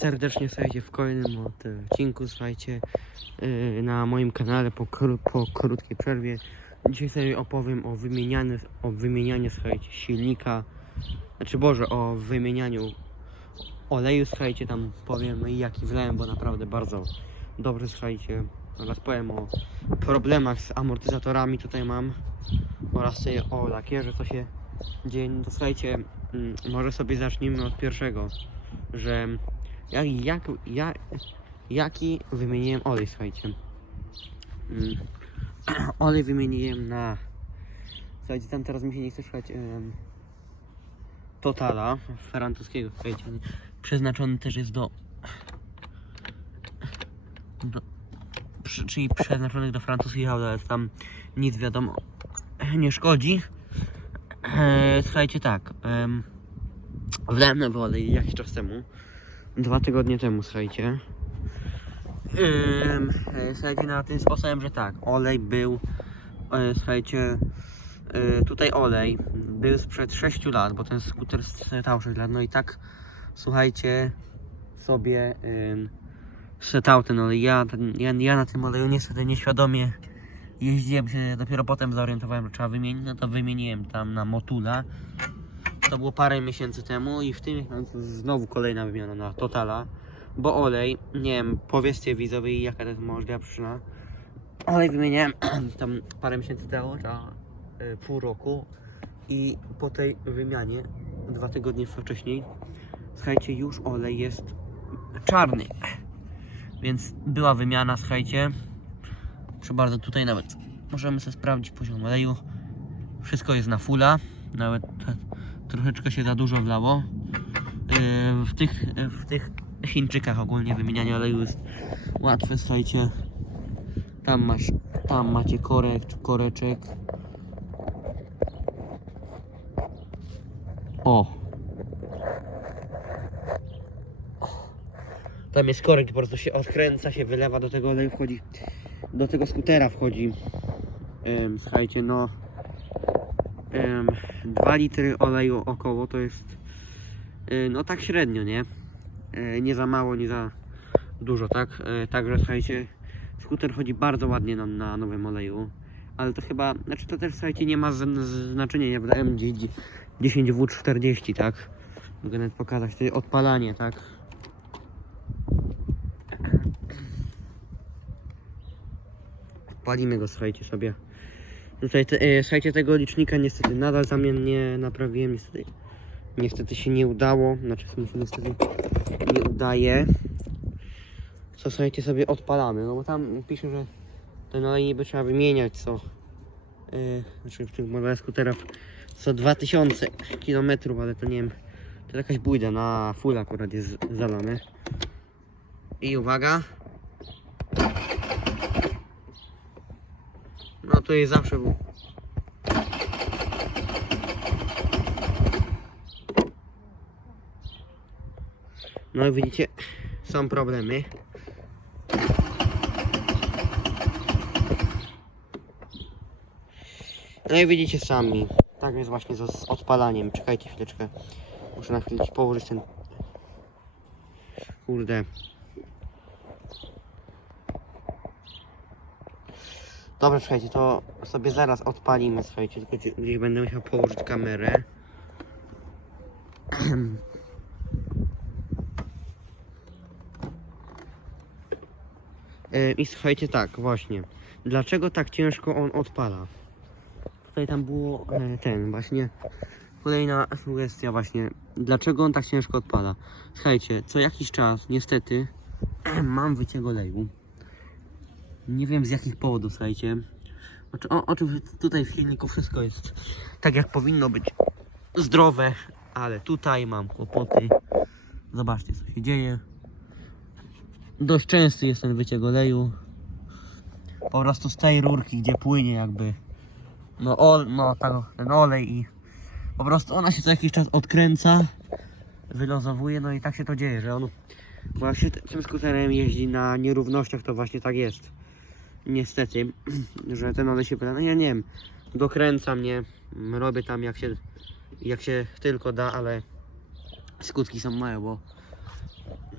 serdecznie, słuchajcie, w kolejnym odcinku, słuchajcie, yy, na moim kanale po, kró- po krótkiej przerwie. Dzisiaj sobie opowiem o wymienianiu, o wymienianiu, słuchajcie, silnika, znaczy Boże, o wymienianiu oleju, słuchajcie, tam powiem jaki wlałem, bo naprawdę bardzo dobry, słuchajcie. Oraz powiem o problemach z amortyzatorami tutaj mam oraz sobie o lakierze, co się dzieje. No to słuchajcie, mm, może sobie zacznijmy od pierwszego, że jak, jak, jak, jaki wymieniłem olej, słuchajcie. Mm, olej wymieniłem na, słuchajcie, tam teraz mi się nie chce słuchać, em, Totala francuskiego, słuchajcie, przeznaczony też jest do, do przy, czyli przeznaczonych do francuskich ale tam nic wiadomo nie szkodzi. E, słuchajcie tak, em, wlałem nowy olej jakiś czas temu, dwa tygodnie temu, słuchajcie. E, słuchajcie, na tym sposobem, że tak, olej był, e, słuchajcie, e, tutaj olej był sprzed 6 lat, bo ten skuter stał 6 lat, no i tak, słuchajcie, sobie em, setał ten olej. Ja, ja, ja na tym oleju niestety nieświadomie jeździłem się, dopiero potem zorientowałem, że trzeba wymienić, no to wymieniłem tam na Motula. To było parę miesięcy temu i w tym miesiącu znowu kolejna wymiana na Totala, bo olej, nie wiem, powiedzcie widzowie jaka to jest możliwa przyczyna. Olej wymieniałem tam parę miesięcy temu, za y, pół roku i po tej wymianie, dwa tygodnie wcześniej, słuchajcie, już olej jest czarny. Więc była wymiana, słuchajcie. Proszę bardzo, tutaj nawet możemy sobie sprawdzić poziom oleju. Wszystko jest na fulla. Nawet troszeczkę się za dużo wlało. Yy, w, tych, w tych Chińczykach ogólnie wymienianie oleju jest łatwe, słuchajcie. Tam masz, tam macie korek, koreczek. O, Tam jest korek, po prostu się odkręca, się wylewa do tego oleju, wchodzi, do tego skutera wchodzi. Słuchajcie, no 2 litry oleju około to jest no tak średnio, nie? Nie za mało, nie za dużo, tak? Także słuchajcie, skuter chodzi bardzo ładnie na, na nowym oleju. Ale to chyba, znaczy to też słuchajcie nie ma znaczenia, ja wydałem 10W40, tak? Mogę nawet pokazać tutaj odpalanie, tak? Palimy go, słuchajcie sobie. Tutaj, te, e, słuchajcie, tego licznika niestety nadal za mnie nie naprawiłem, niestety. Niestety się nie udało, znaczy mi się niestety nie udaje. Co słuchajcie sobie odpalamy, no bo tam pisze, że ten olej niby trzeba wymieniać co, e, znaczy w tych modelach skuterów co 2000 km, ale to nie wiem, to jakaś bójda na full akurat jest zalane. I uwaga, No to jest zawsze był. No i widzicie, są problemy. No i widzicie sami. Tak jest właśnie z z odpalaniem. Czekajcie chwileczkę. Muszę na chwilę położyć ten. Kurde. Dobra, słuchajcie, to sobie zaraz odpalimy, słuchajcie, tylko gdzie- gdzieś będę musiał położyć kamerę. E, I słuchajcie, tak, właśnie. Dlaczego tak ciężko on odpala? Tutaj tam było e, ten, właśnie. Kolejna sugestia, właśnie. Dlaczego on tak ciężko odpala? Słuchajcie, co jakiś czas, niestety, mam wyciek oleju. Nie wiem z jakich powodów, słuchajcie. Oczy- O, oczywiście tutaj w silniku wszystko jest tak jak powinno być zdrowe, ale tutaj mam kłopoty. Zobaczcie co się dzieje. Dość częsty jest ten wyciek oleju. Po prostu z tej rurki, gdzie płynie jakby no, ol, no ten olej i po prostu ona się co jakiś czas odkręca, wylozowuje, no i tak się to dzieje, że on właśnie tym skuterem jeździ na nierównościach, to właśnie tak jest niestety, że ten olej się wyda. No ja nie wiem, dokręca mnie, mm, robię tam jak się, jak się tylko da, ale skutki są małe, bo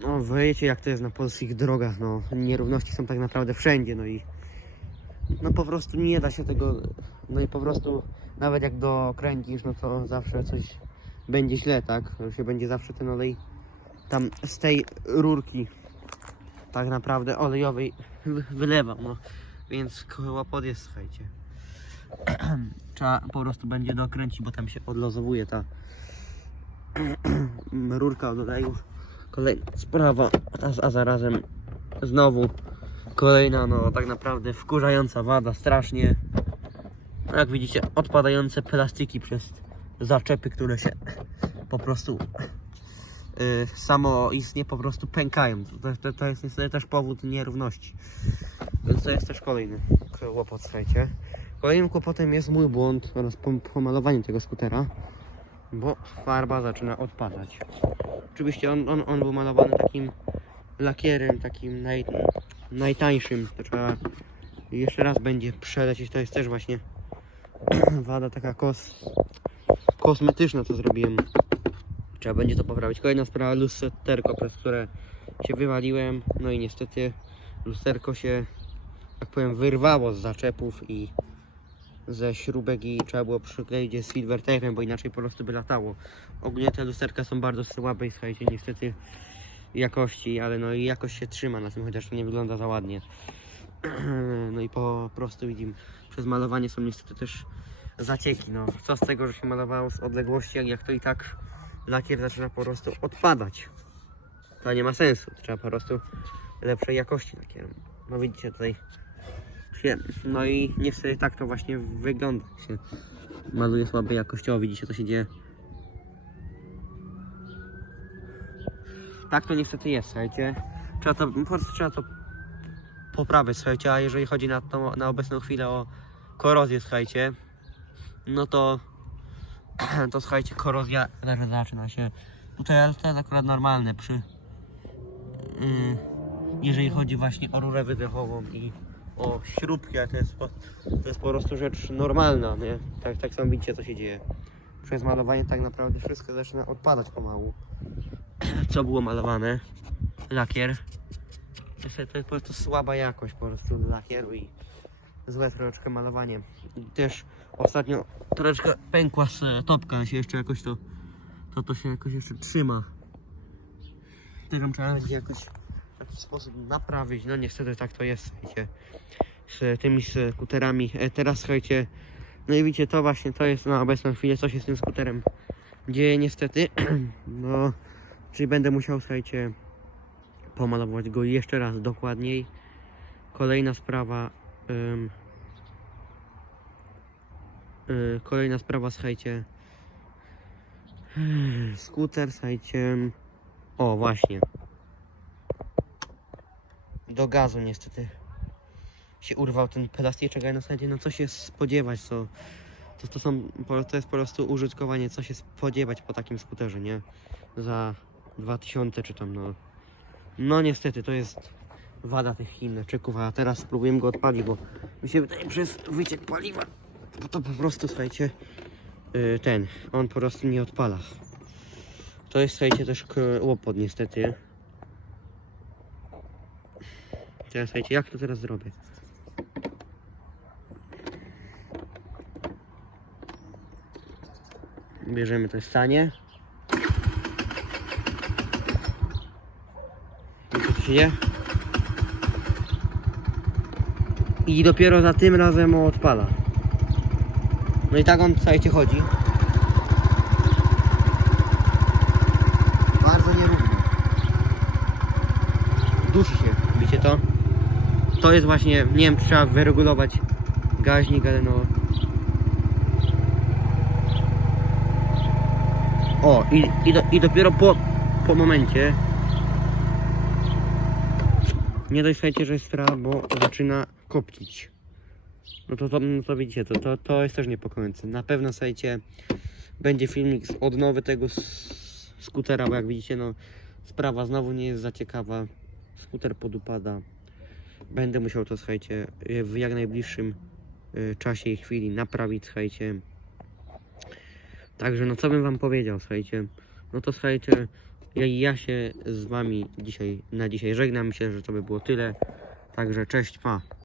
No wiecie jak to jest na polskich drogach, no nierówności są tak naprawdę wszędzie, no i no po prostu nie da się tego, no i po prostu nawet jak dokręcisz, no to zawsze coś będzie źle, tak? Się będzie zawsze ten olej tam z tej rurki tak naprawdę olejowej wy- wylewał, no więc kłopot jest, słuchajcie. Trzeba po prostu będzie dokręcić, bo tam się odlozowuje ta rurka od oleju. Kolejna sprawa, a, a zarazem znowu kolejna, no tak naprawdę wkurzająca wada, strasznie. Jak widzicie, odpadające plastiki przez zaczepy, które się po prostu samoistnie po prostu pękają. To, to, to jest niestety też powód nierówności. Więc to jest też kolejny kłopot, słuchajcie. Kolejnym kłopotem jest mój błąd oraz pom- pomalowanie tego skutera, bo farba zaczyna odpadać. Oczywiście on, on, on był malowany takim lakierem, takim naj, najtańszym. To trzeba jeszcze raz będzie przelecieć. To jest też właśnie wada taka kos, kosmetyczna, co zrobiłem. Trzeba będzie to poprawić. Kolejna sprawa, lusterko, przez które się wywaliłem. No i niestety lusterko się, tak powiem, wyrwało z zaczepów i ze śrubek i trzeba było przykleić je silver tape'em, bo inaczej po prostu by latało. Ogólnie te lusterka są bardzo słabej, słuchajcie, niestety jakości, ale no i jakoś się trzyma na tym, chociaż to nie wygląda za ładnie. No i po prostu widzimy, przez malowanie są niestety też zacieki, no. Co z tego, że się malowało z odległości, jak to i tak lakier zaczyna po prostu odpadać. To nie ma sensu, trzeba po prostu lepszej jakości lakieru. No widzicie tutaj no i niestety tak to właśnie wygląda. Się maluje słabej jakościowo, widzicie co się dzieje. Tak to niestety jest, słuchajcie. Trzeba to, po prostu trzeba to poprawić, słuchajcie, a jeżeli chodzi na, tą, na obecną chwilę o korozję, słuchajcie, no to to słuchajcie, korozja zaczyna się. Tutaj to jest akurat normalne przy yy, jeżeli chodzi właśnie o rurę wydechową i o śrubki, ale to jest, po, to jest po prostu rzecz normalna, nie? Tak, tak samo widzicie co się dzieje. Przez malowanie tak naprawdę wszystko zaczyna odpadać pomału. Co było malowane? Lakier. To jest po prostu słaba jakość po prostu lakieru i złe troszeczkę malowanie. Też ostatnio troszeczkę pękła e, topka, się jeszcze jakoś to, to, to się jakoś jeszcze trzyma. Którą trzeba będzie jakoś w jakiś sposób naprawić. No niestety tak to jest. Z tymi skuterami. E, Teraz słuchajcie, no i widzicie, to właśnie to jest na obecną chwilę, co się z tym skuterem dzieje niestety. No, czyli będę musiał, słuchajcie, pomalować go jeszcze raz dokładniej. Kolejna sprawa. Y, kolejna sprawa, słuchajcie. Skuter, słuchajcie. O, właśnie. Do gazu niestety się urwał ten plastyczek, ale na zasadzie no co się spodziewać, co to, to, są, to jest po prostu użytkowanie, co się spodziewać po takim skuterze, nie? Za 2000 czy tam no. No niestety to jest wada tych Chińczyków, a teraz spróbujemy go odpalić, bo mi się wydaje przez wyciek paliwa, bo to po prostu słuchajcie, yy, ten, on po prostu nie odpala. To jest słuchajcie też k- łopot niestety. Teraz słuchajcie, jak to teraz zrobię? Bierzemy to stanie. I co się dzieje? I dopiero za tym razem on odpala. No i tak on, słuchajcie, chodzi. Bardzo nierówno. Dusi się, widzicie to? To jest właśnie, nie wiem, trzeba wyregulować gaźnik, ale no... O, i, i, do, i dopiero po, po momencie nie dość że jest bo zaczyna kopcić. No to, to, no to widzicie, to, to, to jest też niepokojące. Na pewno słuchajcie, będzie filmik z odnowy tego skutera, bo jak widzicie, no sprawa znowu nie jest za ciekawa. Skuter podupada. Będę musiał to, słuchajcie, w jak najbliższym y, czasie i chwili naprawić, słuchajcie. Także no co bym wam powiedział, słuchajcie. No to słuchajcie, Ja, ja się z wami dzisiaj na dzisiaj żegnam. Myślę, że to by było tyle. Także cześć, pa.